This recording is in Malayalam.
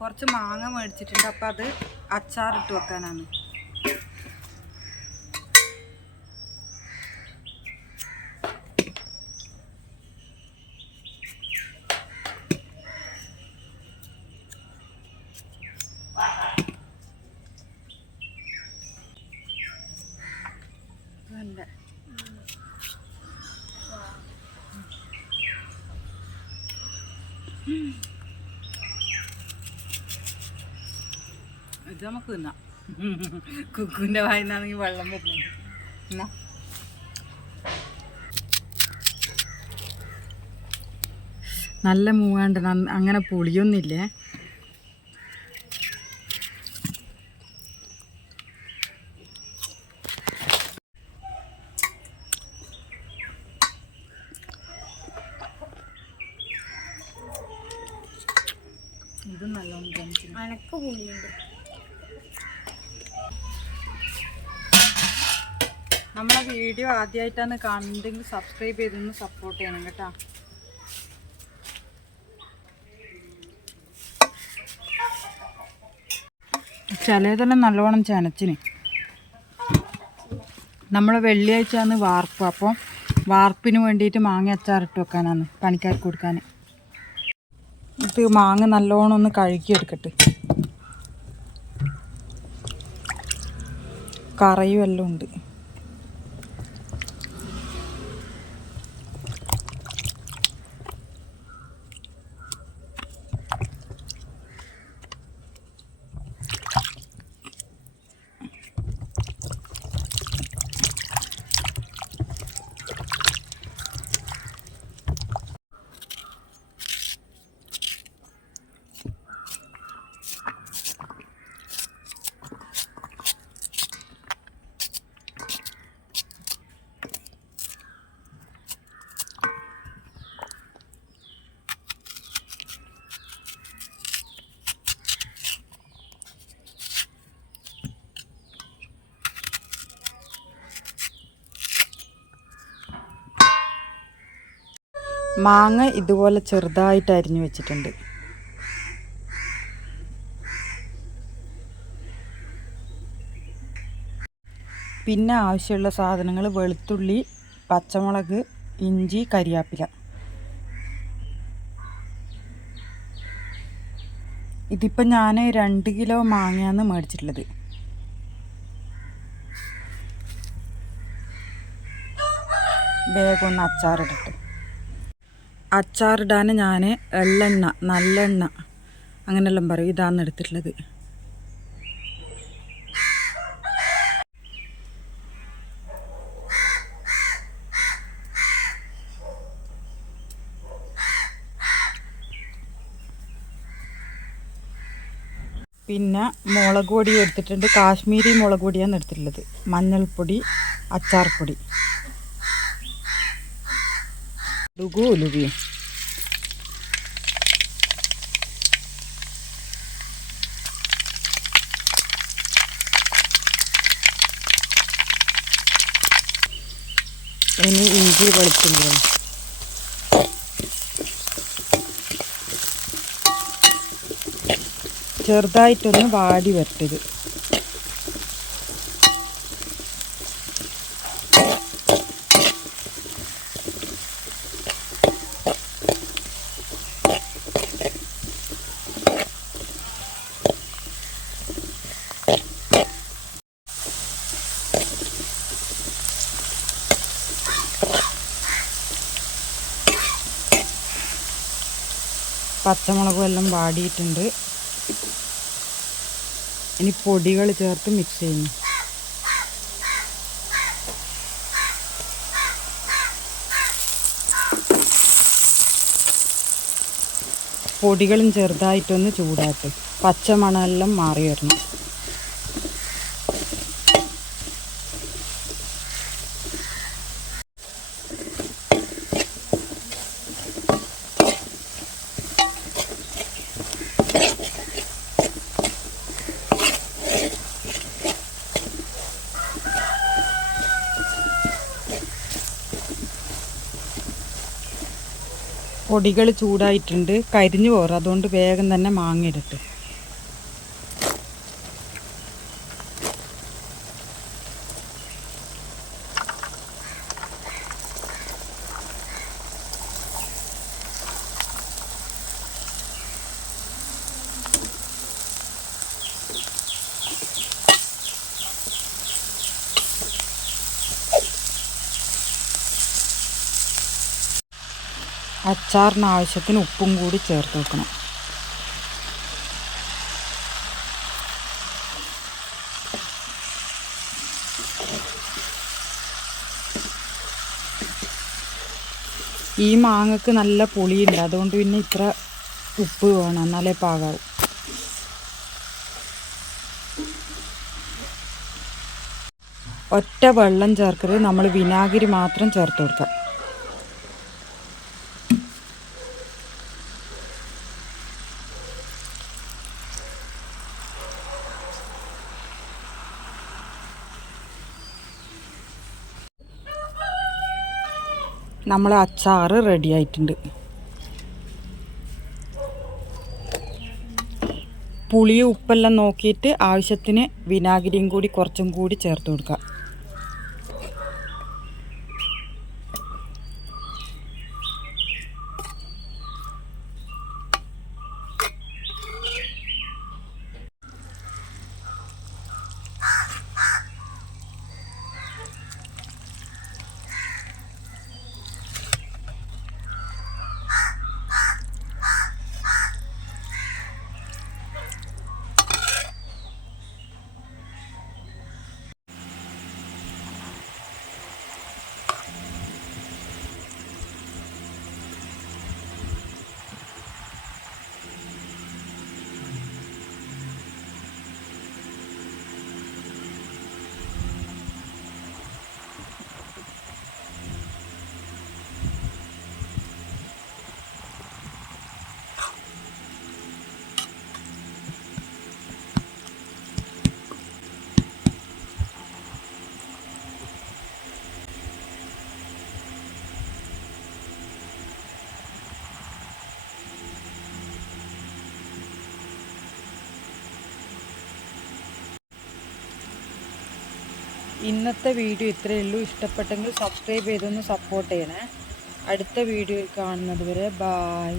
കുറച്ച് മാങ്ങ മേടിച്ചിട്ടുണ്ട്. അപ്പം അത് അച്ചാറിട്ട് വെക്കാനാണ്. നല്ല ഇത് നമുക്ക് തിന്നാം. കുക്കുവിന്റെ വായിന്നാണെങ്കിൽ വെള്ളം വരുന്നത് എന്നാ? നല്ല മൂവാണ്ട് അങ്ങനെ പുളിയൊന്നുമില്ലേ? ഇതും നല്ലോണം അനക്ക് പുളിയുണ്ട്. നമ്മളെ വീഡിയോ ആദ്യമായിട്ടാണ് കാണുന്നതെങ്കിൽ സബ്സ്ക്രൈബ് ചെയ്തൊന്ന് സപ്പോർട്ട് ചെയ്യണം കേട്ടോ. ചിലതെല്ലാം നല്ലോണം ചനച്ചിന്. നമ്മൾ വെള്ളിയാഴ്ചയാണ് വാർപ്പ് അപ്പം വാർപ്പിന് വേണ്ടിയിട്ട് മാങ്ങ അച്ചാറിട്ട് വെക്കാനാണ് പണിക്കാർക്ക് കൊടുക്കാൻ ഇത് മാങ്ങ നല്ലോണം ഒന്ന് കഴുകി എടുക്കട്ടെ എല്ലാം ഉണ്ട്. മാങ്ങ ഇതുപോലെ ചെറുതായിട്ട് അരിഞ്ഞു വെച്ചിട്ടുണ്ട്. പിന്നെ ആവശ്യമുള്ള സാധനങ്ങൾ വെളുത്തുള്ളി പച്ചമുളക് ഇഞ്ചി കരിയാപ്പില. ഇതിപ്പോൾ ഞാൻ രണ്ട് കിലോ മാങ്ങയാണ് മേടിച്ചിട്ടുള്ളത്. വേഗം ഒന്ന് അച്ചാറിടട്ടെ. അച്ചാറിടാൻ ഞാൻ എള്ളെണ്ണ നല്ലെണ്ണ അങ്ങനെയെല്ലാം പറയും. ഇതാണ് എടുത്തിട്ടുള്ളത്. പിന്നെ മുളക് പൊടി എടുത്തിട്ടുണ്ട്. കാശ്മീരി മുളക് പൊടിയാണ് എടുത്തിട്ടുള്ളത്. മഞ്ഞൾപ്പൊടി അച്ചാർപ്പൊടി. ലുഗു ഉലുവിയും ഇനി ഇഞ്ചി വെളുത്തുള്ളിയും ചെറുതായിട്ടൊന്ന് വാടി വരട്ടത് പച്ചമുളകും എല്ലാം വാടിയിട്ടുണ്ട്. ഇനി പൊടികൾ ചേർത്ത് മിക്സ് ചെയ്യുന്നു. പൊടികളും ചെറുതായിട്ടൊന്ന് ചൂടാക്കും. പച്ചമണമെല്ലാം മാറി വരണം. പൊടികൾ ചൂടായിട്ടുണ്ട് കരിഞ്ഞു പോറും അതുകൊണ്ട് വേഗം തന്നെ മാങ്ങ അച്ചാറിന് ആവശ്യത്തിന് ഉപ്പും കൂടി ചേർത്ത് വെക്കണം. ഈ മാങ്ങക്ക് നല്ല പുളിയുണ്ട്. അതുകൊണ്ട് പിന്നെ ഇത്ര ഉപ്പ് വേണം. എന്നാലേ പാകാവും. ഒറ്റ വെള്ളം ചേർക്കരുത്. നമ്മൾ വിനാഗിരി മാത്രം ചേർത്ത് കൊടുക്കുക. നമ്മളെ അച്ചാറ് റെഡി ആയിട്ടുണ്ട്. പുളിയും ഉപ്പെല്ലാം നോക്കിയിട്ട് ആവശ്യത്തിന് വിനാഗിരിയും കൂടി കുറച്ചും കൂടി ചേർത്ത് കൊടുക്കുക ഇന്നത്തെ വീഡിയോ ഇത്രയേ ഉള്ളൂ. ഇഷ്ടപ്പെട്ടെങ്കിൽ സബ്സ്ക്രൈബ് ചെയ്തൊന്ന് സപ്പോർട്ട് ചെയ്യണേ. അടുത്ത വീഡിയോയിൽ കാണുന്നത് വരെ ബായ്